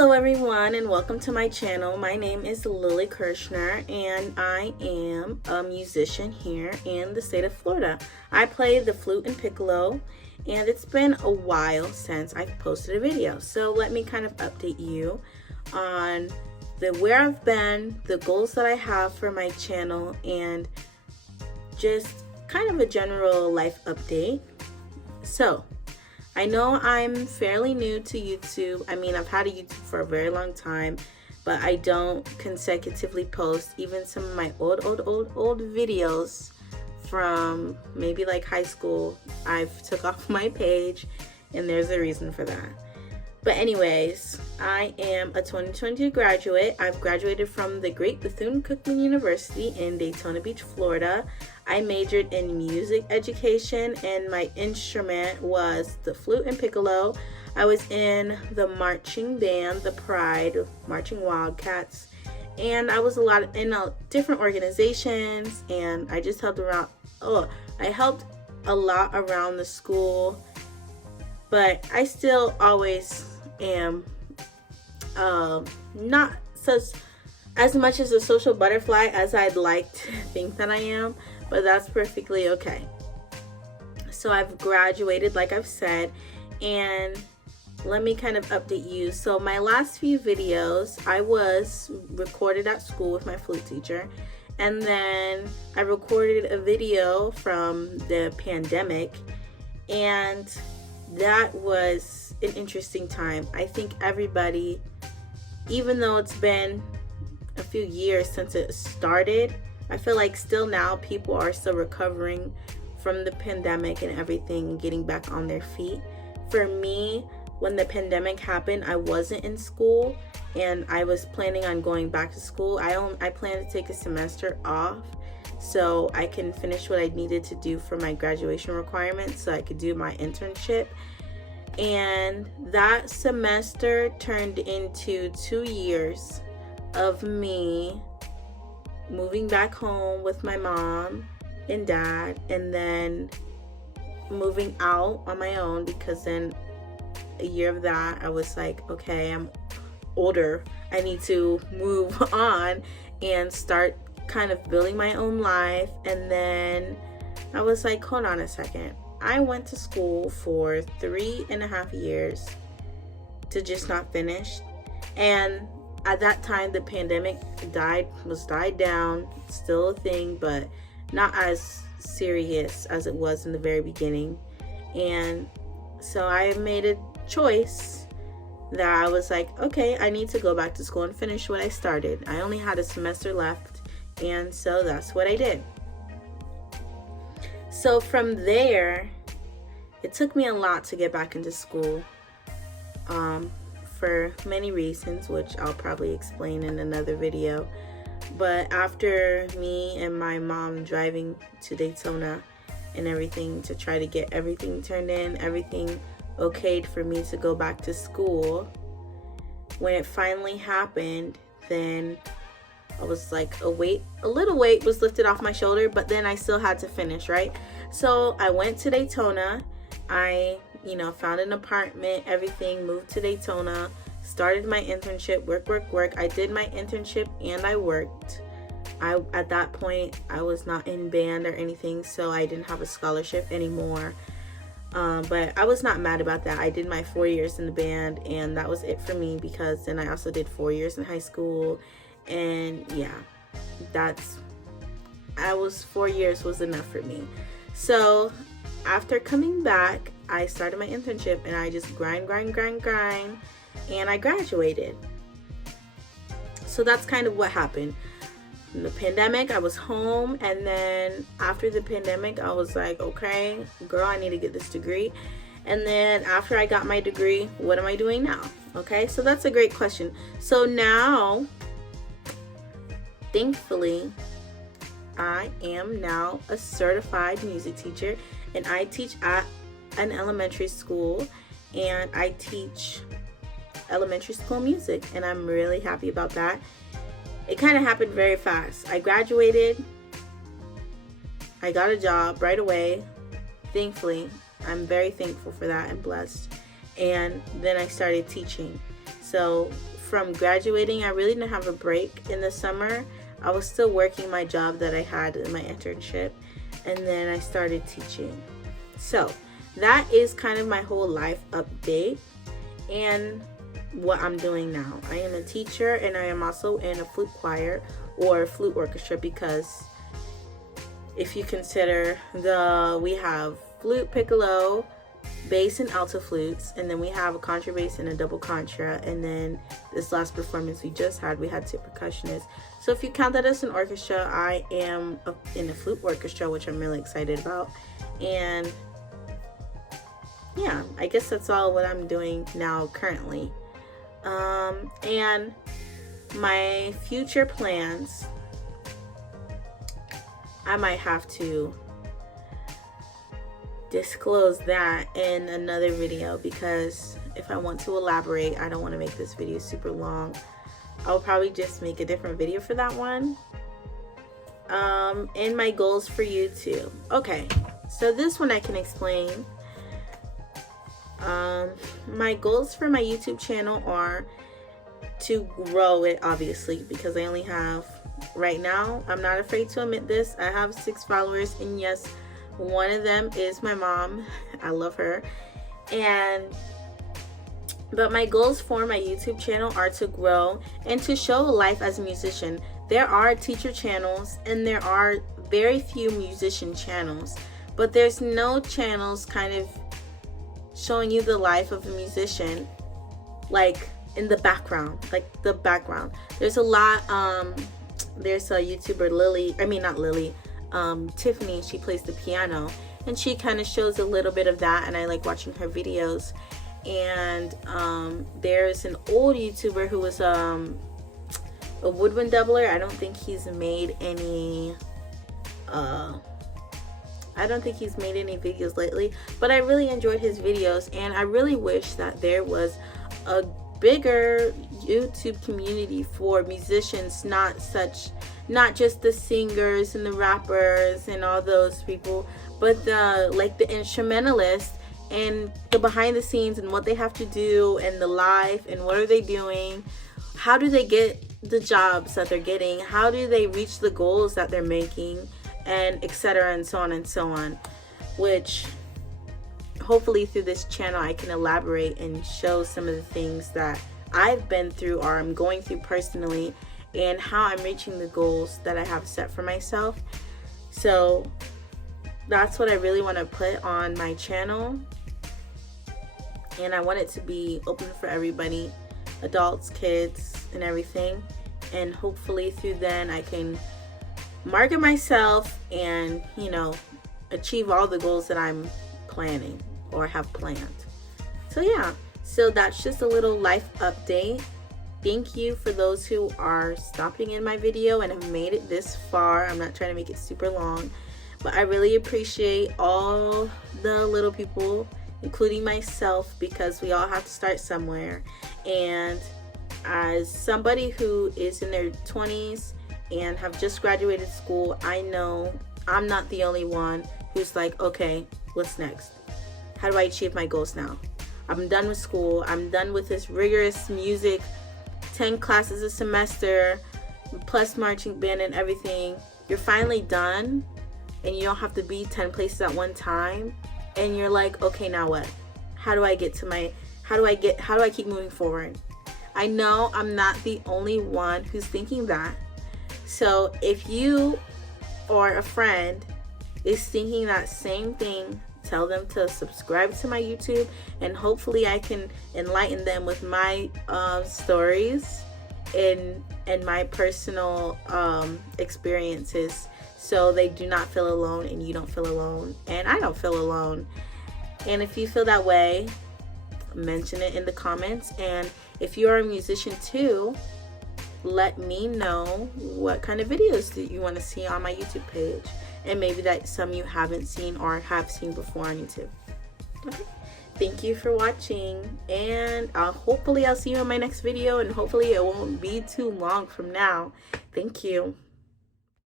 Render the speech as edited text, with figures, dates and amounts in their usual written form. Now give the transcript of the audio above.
Hello everyone and welcome to my channel. My name is Lily Kirshner and I am a musician here in the state of Florida. I play the flute and piccolo and it's been a while since I've posted a video. So let me kind of update you on where I've been, the goals that I have for my channel, and just kind of a general life update. So I know I'm fairly new to YouTube. I mean, I've had a YouTube for a very long time, but I don't consecutively post. Even some of my old videos from maybe like high school, I've took off my page, and there's a reason for that. But anyways, I am a 2022 graduate. I've graduated from the Great Bethune-Cookman University in Daytona Beach, Florida. I majored in music education and my instrument was the flute and piccolo. I was in the marching band, the Pride, Marching Wildcats, and I was in different organizations, and I just helped around. I helped a lot around the school, but I still always am not as much as a social butterfly as I'd like to think that I am, but that's perfectly okay. So I've graduated, like I've said, and let me kind of update you. So my last few videos, I was recorded at school with my flute teacher, and then I recorded a video from the pandemic, and that was an interesting time. I think everybody, even though it's been a few years since it started, I feel like still now people are still recovering from the pandemic and everything, getting back on their feet. For me, when the pandemic happened, I wasn't in school and I was planning on going back to school. I plan to take a semester off so I can finish what I needed to do for my graduation requirements so I could do my internship. And that semester turned into 2 years of me moving back home with my mom and dad, and then moving out on my own, because then a year of that I was like, okay, I'm older, I need to move on and start kind of building my own life. And then I was like, hold on a second, I went to school for 3.5 years to just not finish. And at that time the pandemic died down, still a thing, but not as serious as it was in the very beginning. And so I made a choice that I was like, okay, I need to go back to school and finish what I started. I only had a semester left, and so that's what I did. So from there, it took me a lot to get back into school, for many reasons, which I'll probably explain in another video. But after me and my mom driving to Daytona and everything to try to get everything turned in, everything okayed for me to go back to school, when it finally happened, then I was like, a little weight was lifted off my shoulder, but then I still had to finish, right? So I went to Daytona. I found an apartment, everything, moved to Daytona, started my internship, work. I did my internship and I worked. At that point, I was not in band or anything, so I didn't have a scholarship anymore. But I was not mad about that. I did my 4 years in the band, and that was it for me, because then I also did 4 years in high school. And yeah, 4 years was enough for me. So after coming back, I started my internship and I just grind, and I graduated. So that's kind of what happened. In the pandemic, I was home, and then after the pandemic, I was like, okay, girl, I need to get this degree. And then after I got my degree, what am I doing now? Okay, so that's a great question. So now, thankfully, I am now a certified music teacher, and I teach at an elementary school, and I teach elementary school music, and I'm really happy about that. It kind of happened very fast. I graduated, I got a job right away, thankfully. I'm very thankful for that and blessed. And then I started teaching. So from graduating, I really didn't have a break in the summer. I was still working my job that I had in my internship, and then I started teaching. So that is kind of my whole life update and what I'm doing now. I am a teacher, and I am also in a flute choir or flute orchestra, because if you consider we have flute, piccolo, bass, and alto flutes, and then we have a contrabass and a double contra, and then this last performance we just had, we had 2 percussionists. So if you count that as an orchestra, I am in a flute orchestra, which I'm really excited about. And yeah, I guess that's all what I'm doing now currently. And my future plans, I might have to disclose that in another video, because if I want to elaborate, I don't want to make this video super long. I'll probably just make a different video for that one. And my goals for YouTube. Okay, so this one I can explain. My goals for my YouTube channel are to grow it, obviously, because I only have, right now, I'm not afraid to admit this, I have 6 followers, and yes, one of them is my mom. I love her. But my goals for my YouTube channel are to grow and to show life as a musician. There are teacher channels and there are very few musician channels, but there's no channels kind of showing you the life of a musician, like in the background, There's a lot, there's a YouTuber, Tiffany, she plays the piano, and she kind of shows a little bit of that, and I like watching her videos. And there's an old YouTuber who was a woodwind doubler. I don't think he's made any videos lately, but I really enjoyed his videos, and I really wish that there was a bigger YouTube community for musicians, not just the singers and the rappers and all those people, but the instrumentalists and the behind the scenes and what they have to do and the live and what are they doing, how do they get the jobs that they're getting, how do they reach the goals that they're making, and etc. and so on and so on, which hopefully through this channel I can elaborate and show some of the things that I've been through or I'm going through personally, and how I'm reaching the goals that I have set for myself. So that's what I really want to put on my channel, and I want it to be open for everybody, adults, kids, and everything. And hopefully through then I can market myself and, achieve all the goals that I'm planning or have planned. So yeah, so that's just a little life update. Thank you for those who are stopping in my video and have made it this far. I'm not trying to make it super long, but I really appreciate all the little people, including myself, because we all have to start somewhere. And as somebody who is in their 20s and have just graduated school, I know I'm not the only one who's like, okay, what's next? How do I achieve my goals now? I'm done with school. I'm done with this rigorous music, 10 classes a semester, plus marching band and everything. You're finally done, and you don't have to be 10 places at one time. And you're like, okay, now what? How do I keep moving forward? I know I'm not the only one who's thinking that. So if you or a friend is thinking that same thing, tell them to subscribe to my YouTube, and hopefully I can enlighten them with my stories and my personal experiences, so they do not feel alone and you don't feel alone and I don't feel alone. And if you feel that way, mention it in the comments. And if you're a musician too, let me know what kind of videos do you want to see on my YouTube page, and maybe that some you haven't seen or have seen before on YouTube. Okay, thank you for watching, and hopefully I'll see you in my next video, and hopefully it won't be too long from now. Thank you.